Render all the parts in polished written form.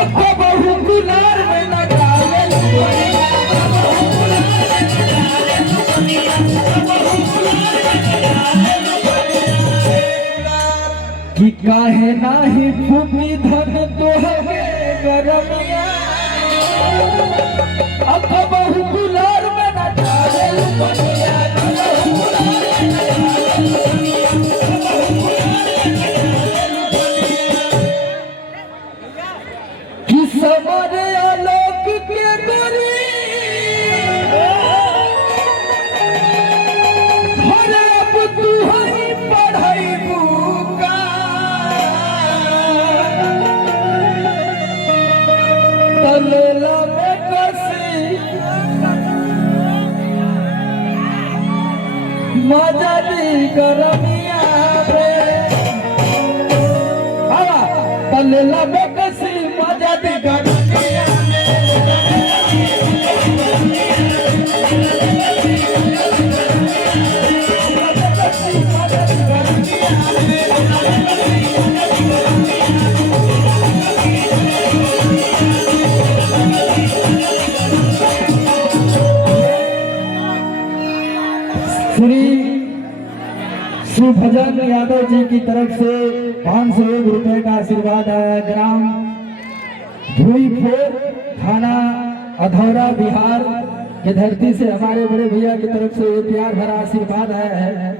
अखो बहु गुलार में न डाले कि काहे नाही फूकी धन तोहरे गरमिया अखो बहु गुलार में न डाले हमारे आलोक के गोरी हरे अब तू ही पढ़ाई बुका तलेला में कसी मजा दी गरमिया में तलेला में कसी मजा दी गरमिया श्री भजन यादव जी की तरफ से 501 रुपए का आशीर्वाद आया। ग्राम भूईफोर थाना अधौरा बिहार की धरती से हमारे बड़े भैया की तरफ से ये प्यार भरा आशीर्वाद आया है।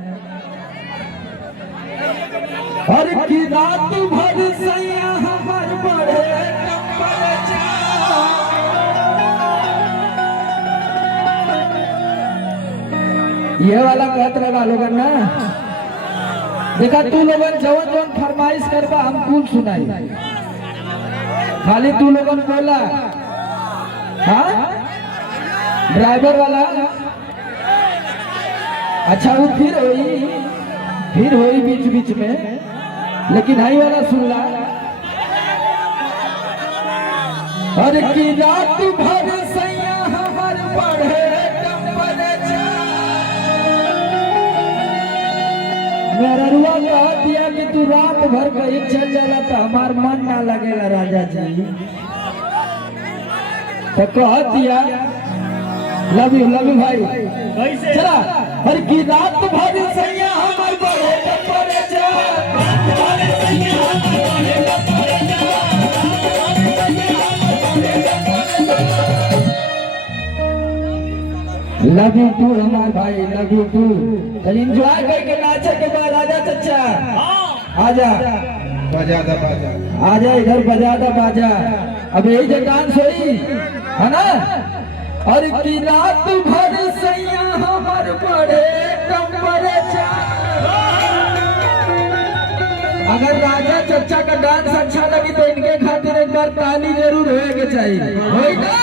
और की रात भर सैया हमार बड़े ये वाला कहत रहा लोगन ना देखा तू लोगन जवन जवन फरमाइश करबा हम कुल सुनाई खाली तू लोगन बोला हाँ ड्राइवर वाला अच्छा वो फिर होई बीच बीच में लेकिन हाई वाला सुन ला। और की रात भर सैया हमार बढ़े मेरा रुआ कह दिया कि तू रात भर कहीं चल जाला तो हमार मन ना लगेला राजा जी तो कह दिया लव यू भाई चला। हर की रात भर सैया हमार बड़े टप्परे लव यू टू हमार भाई लव यू टू एंजॉय करके नाचे के बाद राजा चचा आजा बजा दा बाजा आजा इधर बजा दा बाजा अब यही जगान सोई है ना। और की रात भर सैया हमार बड़े टप्परे अगर राजा चचा का डांस अच्छा लगी तो इनके खातिर एक बार ताली जरूर होएके चाहिए होई ना।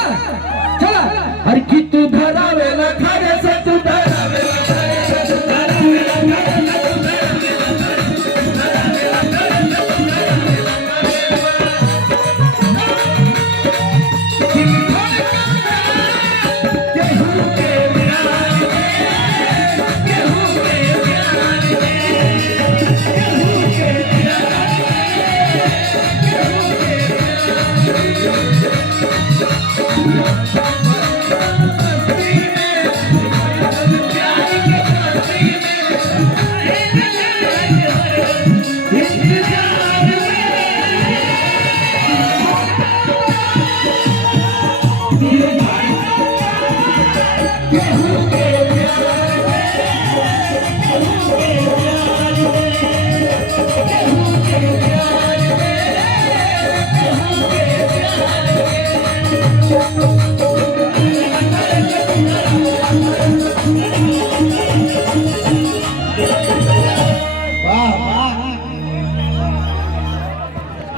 चला हर की तू धरा वेला खड़े से तू धरा वेला खड़े से तू धरा वेला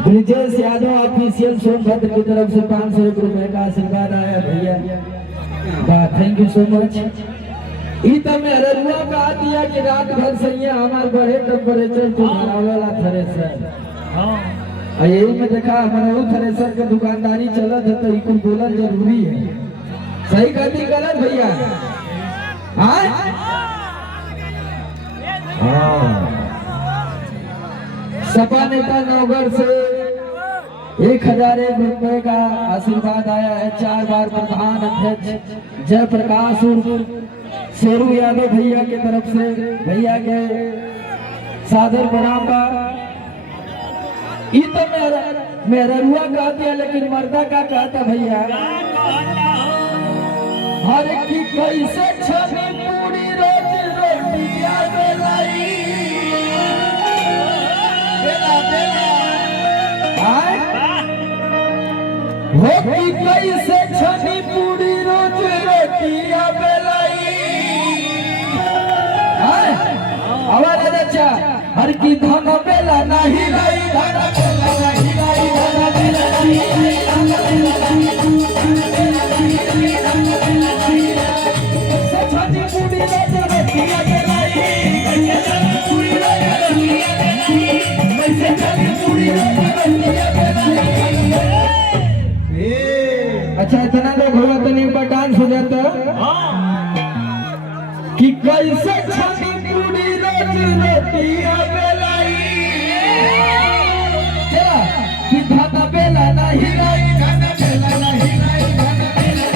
ब्रिजेश यादव ऑफिशियल सोनभद्र की तरफ से 501 रुपए का आशीर्वाद आया भैया वाह थैंक यू सो मच। इतना में अरुआ का दिया कि रात भर सैया हमार बढ़े टेम्परेचर तो वाला थ्रेसर हां यही में देखा मनोहू थ्रेसर के दुकानदारी चलत है तो इनको बोलना जरूरी है। सही कहती गलत भैया हां हां सपा नेता नवगढ़ से 1001 रुपए का आशीर्वाद आया है। 4 बार प्रधान अध्यक्ष जयप्रकाश उर्फ शेरू यादव भैया की तरफ से भैया के सादर प्रणाम बा। ई तो मेरा रुआ कहती है, लेकिन मर्दा का कहता भैया हर की कैसे छनी पूरी रोज रोटियां बेलाई बेला बेला हो की कैसे छनी पूरी रोज रोटियां बेलाई आवाज अच्छा हर की धन बेला नहीं लाई धन बेला नहीं लाई धन बेला नहीं छनी पूरी रोज रोटियां बेलाई पूरी कैसे छनी पूरी रोज रोटियां बेलाई। अच्छा इतना लोग होगा तो नहीं पर डांस हो जाता कि कैसे छनी पूरी रोज रोटियां बेलाई चला कि धन बेला नहीं लाई धन बेला नहीं लाई धन बेला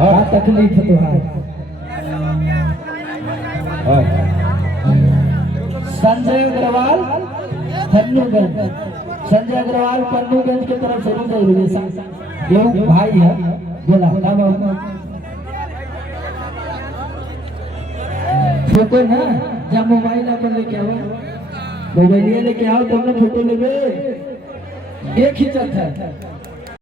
और तकलीफ तो है। संजय अग्रवाल पन्नूगंज, संजय अग्रवाल पन्नूगंज की तरफ से ये भाई है बोला फोटो ना जब मोबाइल अपन लेके आओ मोबाइल लेके आओ तो अपना फोटो लेवे एक ही चलता है।